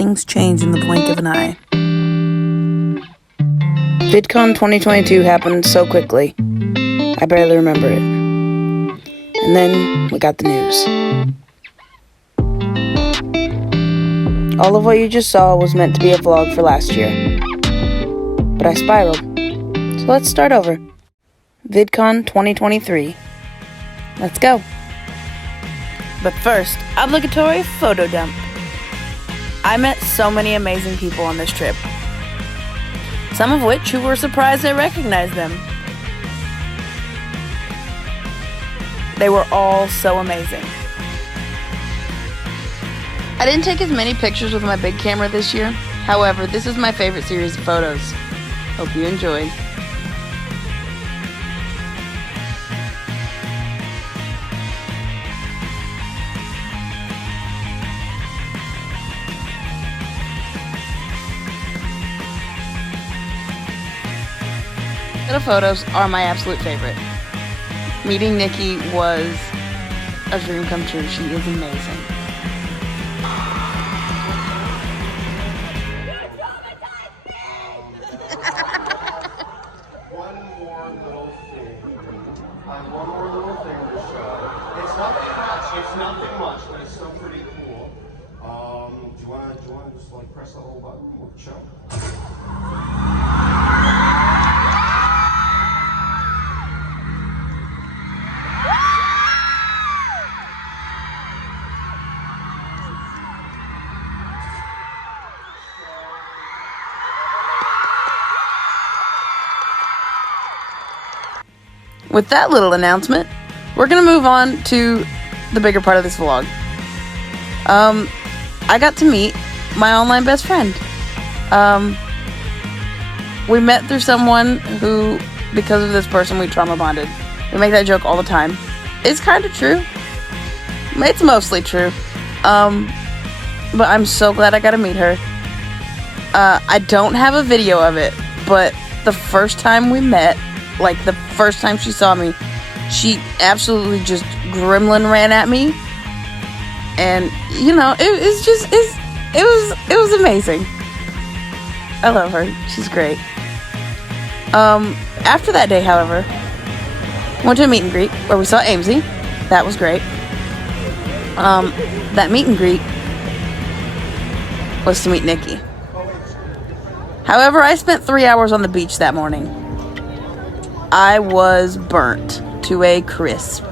things change in the blink of an eye. Vidcon 2022 happened so quickly, I barely remember it. And then we got the news. All of what you just saw was meant to be a vlog for last year. But I spiraled. So let's start over. VidCon 2023. Let's go. But first, obligatory photo dump. I met so many amazing people on this trip. Some of which who were surprised I recognized them. They were all so amazing. I didn't take as many pictures with my big camera this year. However, this is my favorite series of photos. Hope you enjoyed. The photos are my absolute favorite. Meeting Nikki was a dream come true. She is amazing. One more little thing to show. It's nothing much, but it's still pretty cool. Do you wanna just like press that little button? We'll show. With that little announcement, we're going to move on to the bigger part of this vlog. I got to meet my online best friend. We met through someone who, because of this person, we trauma bonded. We make that joke all the time. It's kind of true. It's mostly true. But I'm so glad I got to meet her. I don't have a video of it, but the first time we met, like the first time she saw me, she absolutely just gremlin ran at me, and you know, it was amazing. I love her. She's great. After that day, however, went to a meet and greet where we saw Amesy. That was great. That meet and greet was to meet Nikki. However, I spent 3 hours on the beach that morning. I was burnt to a crisp.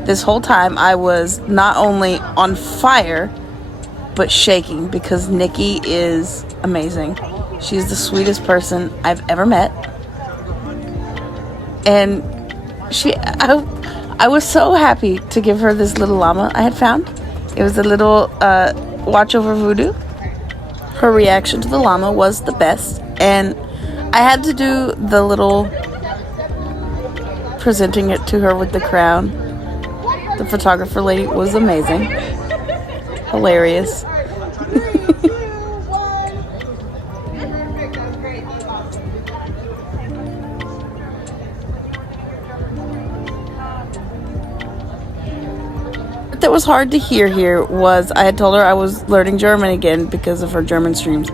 This whole time I was not only on fire, but shaking because Nikki is amazing. She's the sweetest person I've ever met. And I was so happy to give her this little llama I had found. It was a little watch over voodoo. Her reaction to the llama was the best. And I had to do the little presenting it to her with the crown. The photographer lady was amazing. Hilarious. What that was hard to hear here was I had told her I was learning German again because of her German streams,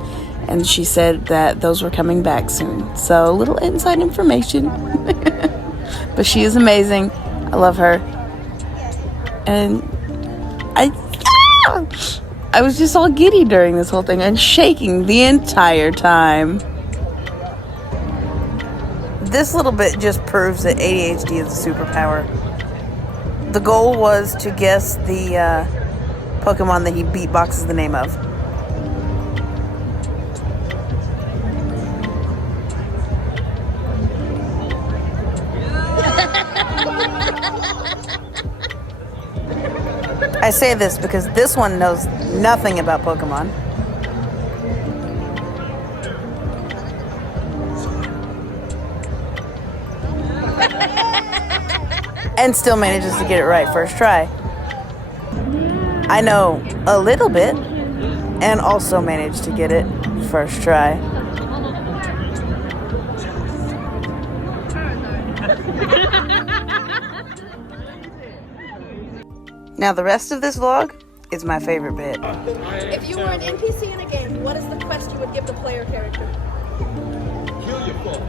and she said that those were coming back soon. So a little inside information. But she is amazing. I love her. And I was just all giddy during this whole thing and shaking the entire time. This little bit just proves that ADHD is a superpower. The goal was to guess the Pokemon that he beatboxes the name of. I say this because this one knows nothing about Pokemon. And still manages to get it right first try. I know a little bit and also managed to get it first try. Now the rest of this vlog, It's my favorite bit. If you were an NPC in a game, what is the quest you would give the player character? Kill your foe.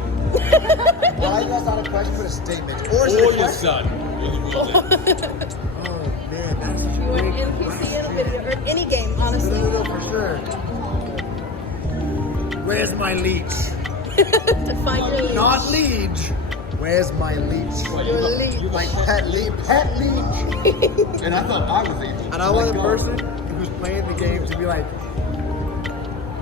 Why that's not a question but a statement? Or is Or it a your question? son. You're the real Oh man, that's You were an NPC in a video or any game, honestly. no, for sure. Where's my leech? To find your lead. Not liege. Where's my leech? Your lead. Like pet leech. Pet leech. And I thought I was evil. And I want the person who's playing the game to be like,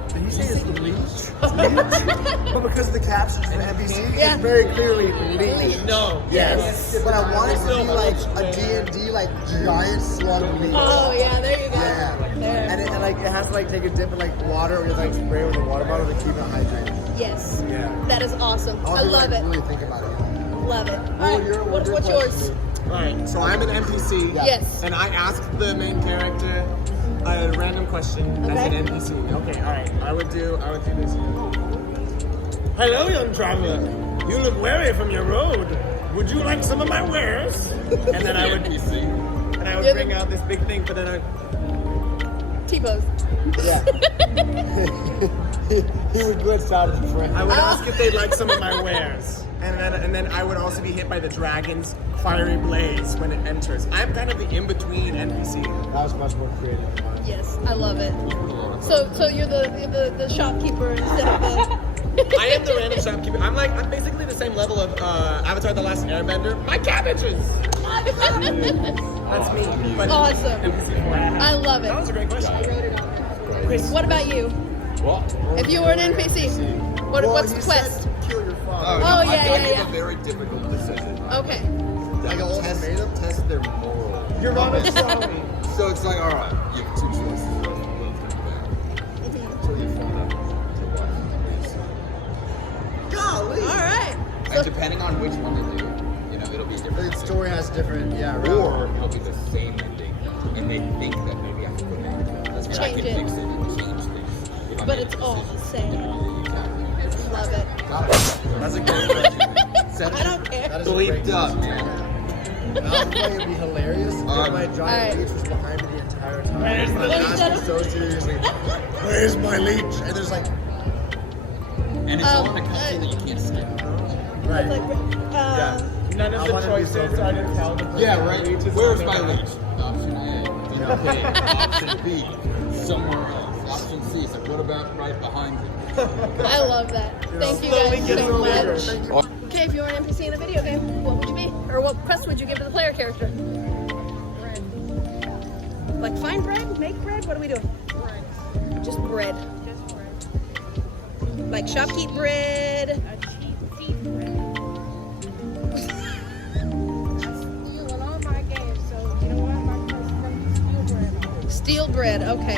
did he say it's leech? But because of the captions in NBC, Yeah. it's very clearly leech. No. Yes. But I want it to be like a D&D like giant slug leech. Oh yeah, there you go. Yeah. There. And it has to like take a dip in like water or you like spray it with a water bottle to keep it hydrated. Yes. Yeah. That is awesome. I I'll love like, it. really think about it. Love it. All right. What's yours? Alright, so I'm an NPC. Yeah. Yes. And I asked the main character a random question as Okay. an NPC. Okay, alright. I would do this. Hello, young traveler. You look weary from your road. Would you like some of my wares? And then I would You're bring out this big thing, but then I T-pose. Yeah. he would glitch out of the frame. would ask if they'd like some of my wares. And then I would also be hit by the dragon's fiery blaze when it enters. I'm kind of the in-between NPC. That was much more creative than mine. Yes, I love it. So you're the shopkeeper instead of the. I am the random shopkeeper. I'm basically the same level of Avatar: The Last Airbender. My cabbages. That's me. But Awesome. NPC form. I love That was it. a great question. What about you? What? If you were an NPC, what's the quest? Kill your father. Oh, I yeah, feel like yeah, it's yeah. a very difficult decision. Okay. Like an ultimatum? Test their moral. You're wrong. Sorry. So it's like, alright, you have two choices. Kill your father. Golly. All right. And depending on which one they do, it'll be The different. story has different, yeah, right. Or it'll be the same ending, and they think that maybe I can put it. And I Change can it. fix it and change things. If I But make it's a all the decision. same. Exactly. Love it. That's a good question. I don't care. That is a great Bleeped up, man. And I was going to be hilarious if my giant Alright. leech was behind me the entire time. Where's the And I asked him so seriously, where's my leech? And there's like, And it's all in a cutscene that you can't skip. right. Like, None I of the wanna be choices so are to tell the Yeah, right. leech is Where's something my else. leech? Option A. Okay. Option B. Somewhere else. Option C. So what about right behind you? I love that. Thank you Slowly guys get so over much. it. Okay, if you were an NPC in a video game, what would you be? Or what quest would you give to the player character? Bread. Like find bread? Make bread? What are we doing? Bread. Just bread. Just bread. Like shopkeep bread. A cheap thief bread. Steal in all my games, so you know what? My quest is gonna be steal bread. Steel bread. Okay.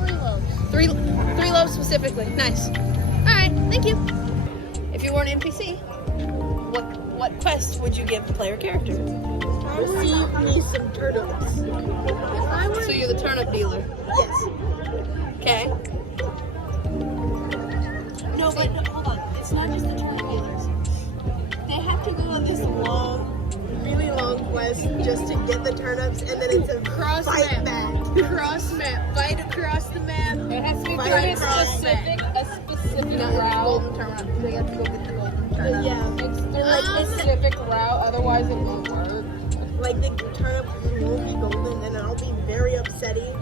3 loaves. Three loaves specifically. Nice. All right. Thank you. If you were an NPC, what quest would you give the player character? Receive me some turtles. If I were So you're the turnip dealer. yes. Okay. No, but hold on. It's not just the turnip dealers. They have to go on this really long quest just to get the turnips, and then it's a Cross fight map. back. Cross map. Fight across the map. It has to be Fight very across specific. a specific You know, it's route. golden turnip. They have to go get the golden turnip. Yeah, They're like specific route, otherwise it won't work. like the turnips won't be golden, and I'll be very upsetting,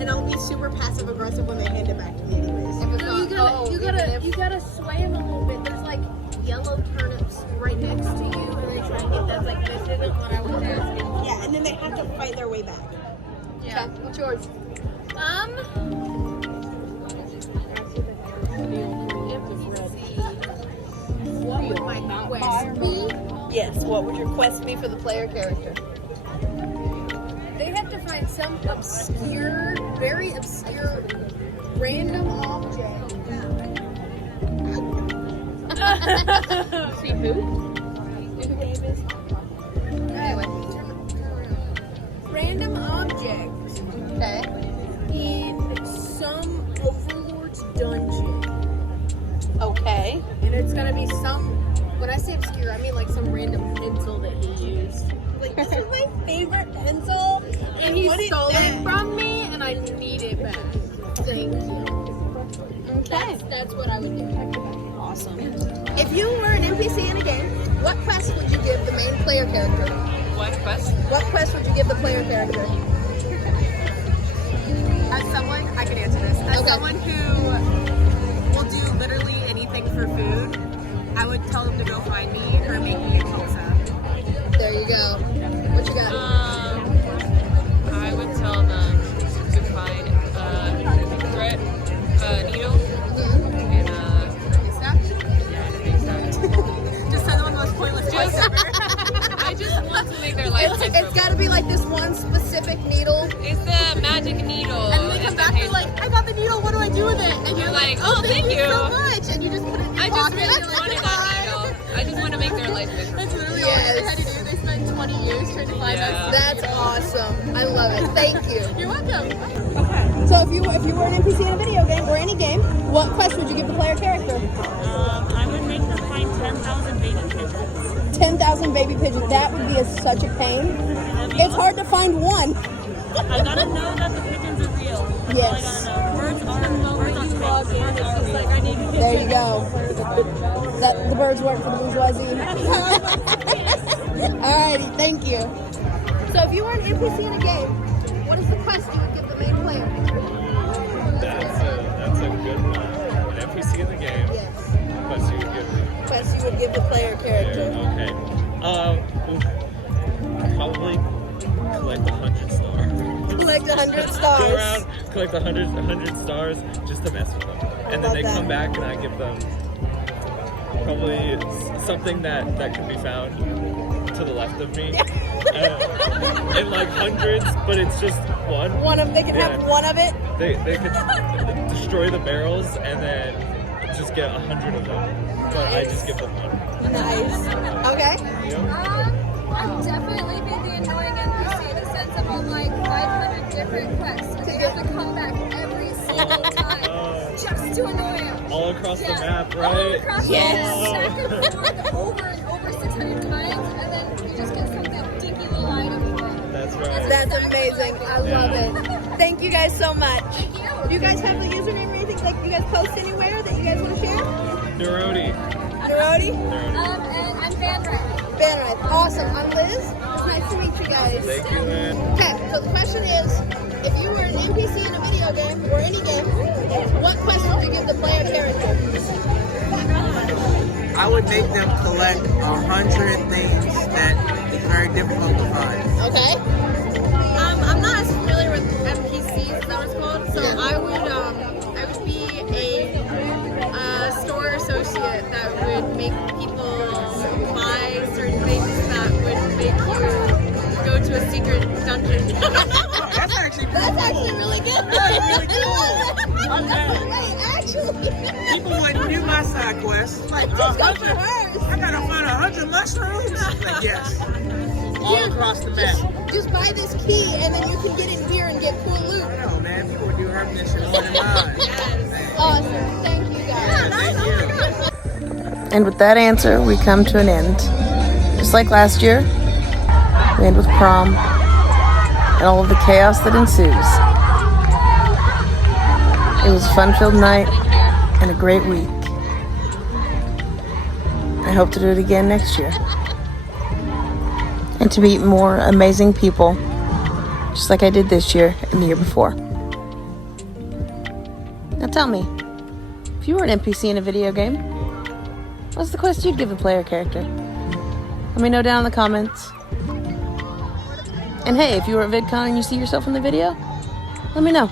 and I'll be super passive aggressive when they hand it back to me, anyways. If it's No, not, you gotta sway them a little bit. There's like yellow turnips right next to you, and they try to get that's like this isn't what I was asking. Yeah, and then they have to fight their way back. Yeah. What's yours? What would my quest be? Yes. What would your quest be for the player character? They have to find some obscure, very obscure, random object. See who? Anyway. Random object Okay. in some overlord's dungeon. Okay. And it's gonna be some, when I say obscure, I mean like some random pencil that he used. Like, this is my favorite pencil, And he stole it from me, and I need it back. Thank you. Okay. That's what I would do. Awesome. If you were an NPC in a game, what quest would you give the main player character? What quest? What quest would you give the player character? As someone, I can answer this. As someone who will do literally anything for food, I would tell them to go find me or make me a pizza. There you go. What you got? I would tell them to find thread, needle, and Haystack? yeah, and a haystack. Just send them on the most pointless quest ever. I just want to make their life It's miserable. got to be like this one specific needle. It's the magic needle. And they come back, they're like, I got the needle, what do I do with it? And you're like, oh, thank you. So much, and you just put it in your I just pocket. really wanted that needle. I just want to make their life miserable. That's literally all they had to do. They spent 20 years trying to find Yeah. That's awesome. I love it. Thank you. You're welcome. So if you were an NPC in a video game or any game, what quest would you give the player character? I would make them find 10,000 baby pigeons. 10,000 baby pigeons. That would be such a pain. It's hard to find one. I gotta know that the pigeons are real. Yes. I gotta know. Birds are fake. Birds are real. There you go. That the birds work for the bourgeoisie. Alrighty, thank you. So if you were an NPC in a game, what is the quest you would give the main player? That's a good one. An NPC in the game. Yes. Quest you would give me. Quest you would give the player character. Okay. Probably collect 100 stars. Collect 100 Go stars. around, collect 100 stars just to mess with them, and then they come back and I give them probably something that can be found to the left of me. In like hundreds, but it's just one. They can have one of it. They could destroy the barrels and then just get 100 of them. But I just give them one. Nice. Okay. I'd definitely be the annoying NPC in the sense of I'm like 500 different quests. And they have to come back every single time just to annoy him. All across the map, All right? across the map, back and forth over and over 600 times, and then you just get some dinky little item. That's right. That's amazing. I love it. Thank you guys so much. Thank you. Do you guys have a username or anything like you guys post anywhere that you guys want to share? Nerodi. Nerodi? And I'm Vanra. Bannerite. Awesome. I'm Liz. It's nice to meet you guys. Thank you, man. Okay, so the question is, if you were an NPC in a video game or any game, what quest would you give the player character? I would make them collect 100 things that is very difficult to find. Okay. I'm not as familiar with NPCs, is that what it's called? So I would be a store associate that would make people buy certain things that would make you go to a secret dungeon. That's actually really good. That's really cool. Wait, actually. People wouldn't do my side quest. Like, Just go for hers. I gotta find 100 mushrooms. Like, yes. All across the map. Just buy this key and then you can get in here and get cool loot. I know, man. People would do her mission all in line. Awesome. Thank you guys. Thank you. And with that answer, we come to an end. Just like last year, we end with prom and all of the chaos that ensues. It was a fun-filled night and a great week. I hope to do it again next year. And to meet more amazing people, just like I did this year and the year before. Now tell me, if you were an NPC in a video game, what's the quest you'd give the player character? Let me know down in the comments. And hey, if you were at Vidcon and you see yourself in the video, let me know.